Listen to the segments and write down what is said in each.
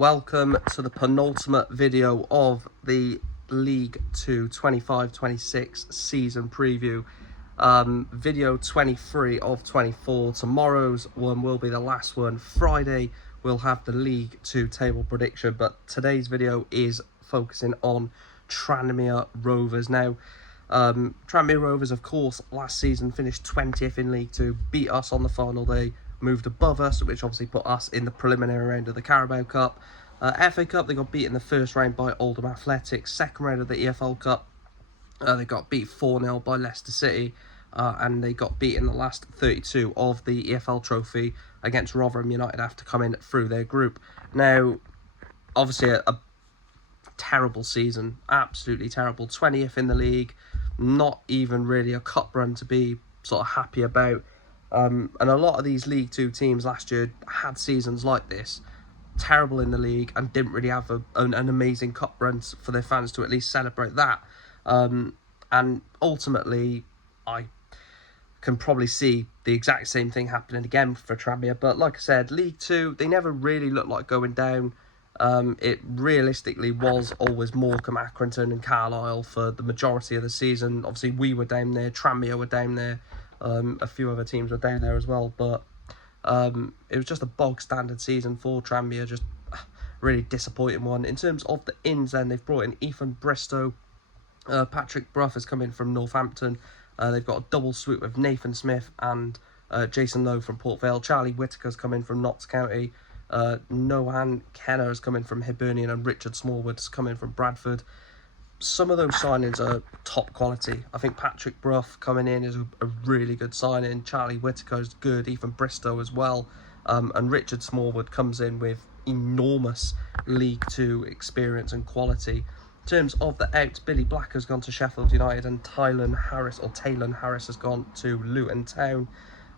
welcome to the penultimate video of the League 2 25-26 season preview. Video 23 of 24. Tomorrow's one will be the last one. Friday we'll have the League 2 table prediction, but today's video is focusing on Tranmere Rovers. Now, Tranmere Rovers, of course, last season finished 20th in League 2, beat us on the final day, moved above us, which obviously put us in the preliminary round of the Carabao Cup. FA Cup, they got beat in the first round by Oldham Athletic. Second round of the EFL Cup, they got beat 4-0 by Leicester City. And they got beat in the last 32 of the EFL Trophy against Rotherham United after coming through their group. Now, obviously a terrible season, absolutely terrible. 20th in the league, not even really a cup run to be sort of happy about. And a lot of these League 2 teams last year had seasons like this, terrible in the league, and didn't really have an amazing cup run for their fans to at least celebrate that. And ultimately, I can probably see the exact same thing happening again for Tranmere. But like I said, League 2, they never really looked like going down. It realistically was always Morecambe, Accrington and Carlisle for the majority of the season. Obviously, we were down there, Tranmere were down there, a few other teams were down there as well. But it was just a bog standard season for Tranmere, just really disappointing one. In terms of the ins then, they've brought in Ethan Bristow, Patrick Brough has come in from Northampton. They've got a double swoop of Nathan Smith and Jason Lowe from Port Vale. Charlie Whittaker's come in from Notts County. Nohan Kenner has come in from Hibernian, and Richard Smallwood's come in from Bradford. Some of those signings are top quality. I think Patrick Brough coming in is a really good signing. Charlie Whittaker is good, Ethan Bristow as well. And Richard Smallwood comes in with enormous League 2 experience and quality. In terms of the outs, Billy Black has gone to Sheffield United, and Taylon Harris has gone to Luton Town.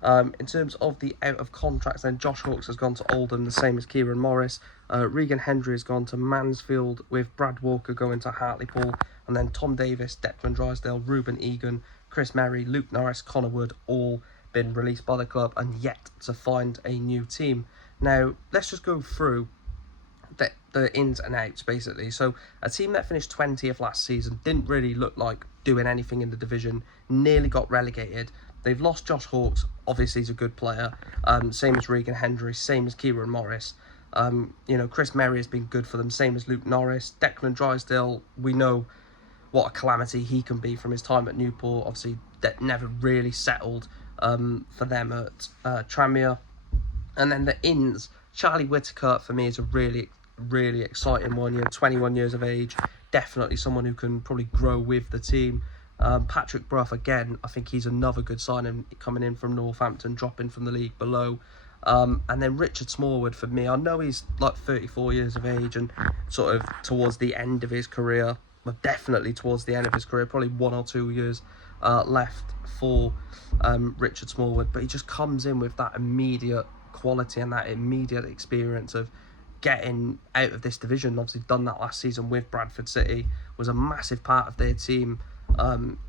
In terms of the out of contracts, then Josh Hawkes has gone to Oldham, the same as Kieran Morris. Regan Hendry has gone to Mansfield, with Brad Walker going to Hartlepool, and then Tom Davis, Declan Drysdale, Ruben Egan, Chris Merry, Luke Norris, Connor Wood, all been released by the club and yet to find a new team. Now, let's just go through the ins and outs, basically. So a team that finished 20th last season didn't really look like doing anything in the division, nearly got relegated. They've lost Josh Hawkes, obviously he's a good player, same as Regan Hendry, same as Kieran Morris. Chris Merry has been good for them, same as Luke Norris. Declan Drysdale, we know what a calamity he can be from his time at Newport. Obviously that never really settled for them at Tranmere. And then the ins, Charlie Whittaker for me is a really exciting one. 21 years of age, definitely someone who can probably grow with the team. Patrick Brough, again, I think he's another good signing coming in from Northampton, dropping from the league below. And then Richard Smallwood for me, I know he's like 34 years of age and sort of towards the end of his career, but definitely towards the end of his career, probably 1 or 2 years left for Richard Smallwood, but he just comes in with that immediate quality and that immediate experience of getting out of this division. Obviously done that last season with Bradford City, was a massive part of their team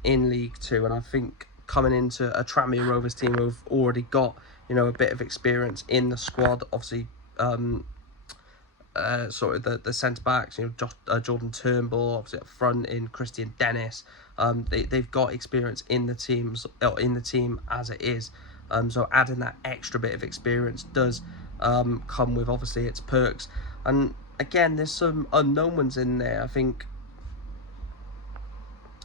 in League 2, and I think coming into a Tranmere Rovers team who've already got a bit of experience in the squad, obviously sort of the centre backs, Jordan Turnbull, obviously up front in Christian Dennis. They've got experience in the team as it is. So adding that extra bit of experience does come with obviously its perks. And again, there's some unknown ones in there. I think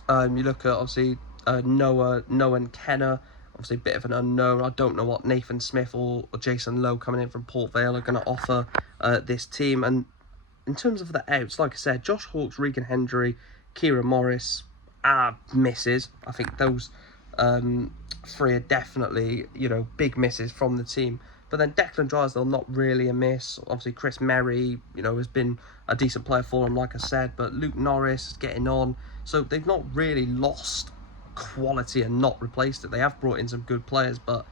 you look at obviously Noah and Kenner, obviously a bit of an unknown. I don't know what Nathan Smith or Jason Lowe coming in from Port Vale are going to offer this team. And in terms of the outs, like I said, Josh Hawkes, Regan Hendry, Kieran Morris are misses. I think those three are definitely big misses from the team. But then Declan Drysdale, not really a miss. Obviously Chris Merry, has been a decent player for them, like I said. But Luke Norris is getting on. So they've not really lost quality and not replaced it. They have brought in some good players, but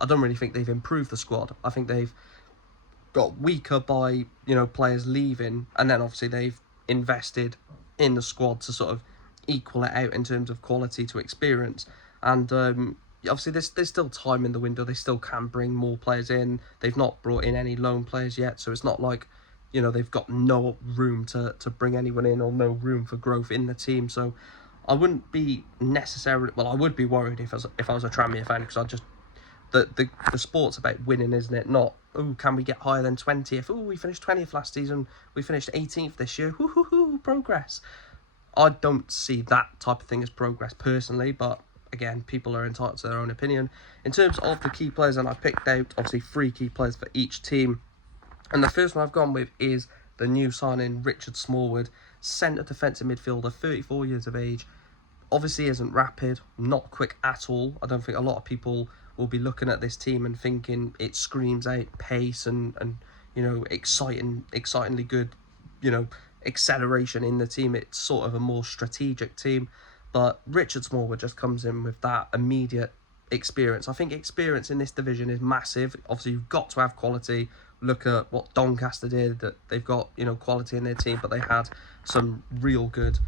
I don't really think they've improved the squad. I think they've got weaker by, players leaving. And then obviously they've invested in the squad to sort of equal it out in terms of quality to experience. And obviously there's still time in the window. They still can bring more players in. They've not brought in any loan players yet, so it's not like you know, they've got no room to bring anyone in, or no room for growth in the team. So I wouldn't be necessarily, well, I would be worried if I was a Tranmere fan, because I just, the sport's about winning, isn't it? Not, oh, can we get higher than 20th? Oh, we finished 20th last season, we finished 18th this year. Woo-hoo-hoo, progress. I don't see that type of thing as progress personally, but again, people are entitled to their own opinion. In terms of the key players, and I picked out obviously 3 key players for each team. And the first one I've gone with is the new signing, Richard Smallwood, centre defensive midfielder, 34 years of age. Obviously isn't rapid, not quick at all. I don't think a lot of people will be looking at this team and thinking it screams out pace and you know, excitingly good, you know, acceleration in the team. It's sort of a more strategic team. But Richard Smallwood just comes in with that immediate experience. I think experience in this division is massive. Obviously, you've got to have quality. Look at what Doncaster did. That they've got, you know, quality in their team, but they had some real good,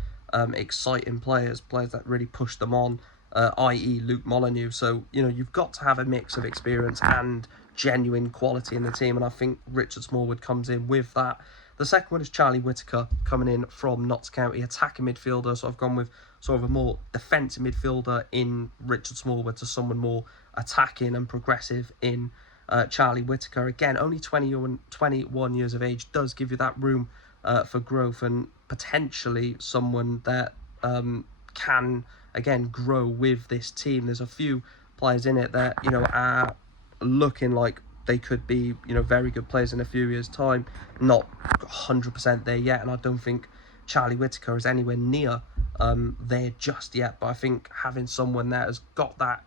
exciting players that really pushed them on, i.e. Luke Molyneux. So, you know, you've got to have a mix of experience and genuine quality in the team, and I think Richard Smallwood comes in with that. The second one is Charlie Whittaker, coming in from Notts County, attacking midfielder. So I've gone with sort of a more defensive midfielder in Richard Smallwood to someone more attacking and progressive in Charlie Whittaker. Again, only 21 years of age, does give you that room for growth, and potentially someone that can, again, grow with this team. There's a few players in it that, you know, are looking like they could be, you know, very good players in a few years' time. Not 100% there yet, and I don't think Charlie Whittaker is anywhere near there just yet. But I think having someone that has got that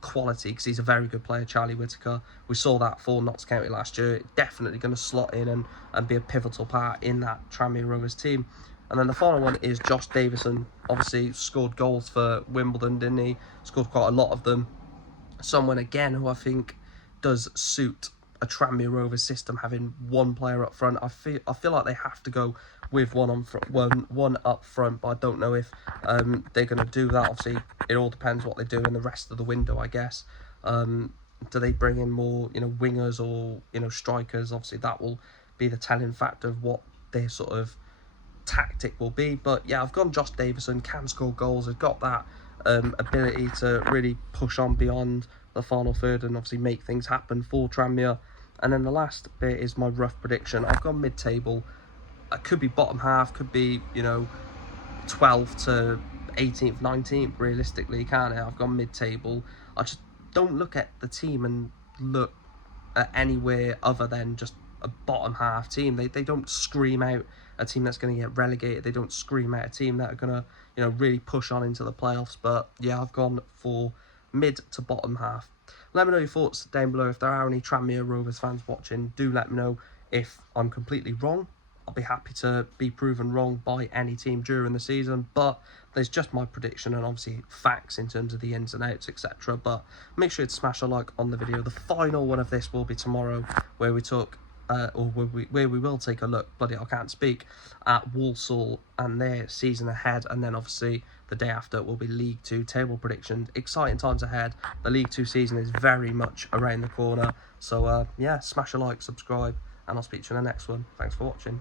quality, because he's a very good player, Charlie Whittaker. We saw that for Notts County last year. Definitely going to slot in and be a pivotal part in that Tranmere Rovers team. And then the final one is Josh Davison. Obviously scored goals for Wimbledon, didn't he? Scored quite a lot of them. Someone, again, who I think does suit a Tranmere Rovers system, having one player up front. I feel like they have to go with one up front, but I don't know if they're going to do that. Obviously, it all depends what they do in the rest of the window, I guess. Do they bring in more, you know, wingers or, you know, strikers? Obviously, that will be the telling factor of what their sort of tactic will be. But yeah, I've gone Josh Davison, can score goals, has got that ability to really push on beyond the final third and obviously make things happen for Tranmere. And then the last bit is my rough prediction. I've gone mid-table. It could be bottom half, could be, you know, 12th to 18th, 19th, realistically, can't it? I've gone mid-table. I just don't look at the team and look at anywhere other than just a bottom half team. They don't scream out a team that's going to get relegated. They don't scream out a team that are going to, you know, really push on into the playoffs. But yeah, I've gone for mid to bottom half. Let me know your thoughts down below. If there are any Tranmere Rovers fans watching, do let me know if I'm completely wrong. I'll be happy to be proven wrong by any team during the season, but there's just my prediction and obviously facts in terms of the ins and outs, etc. But make sure to smash a like on the video. The final one of this will be tomorrow, where we talk where we will take a look, bloody I can't speak, at Walsall and their season ahead. And then obviously the day after will be League 2 table predictions. Exciting times ahead. The League 2 season is very much around the corner. So yeah, smash a like, subscribe, and I'll speak to you in the next one. Thanks for watching.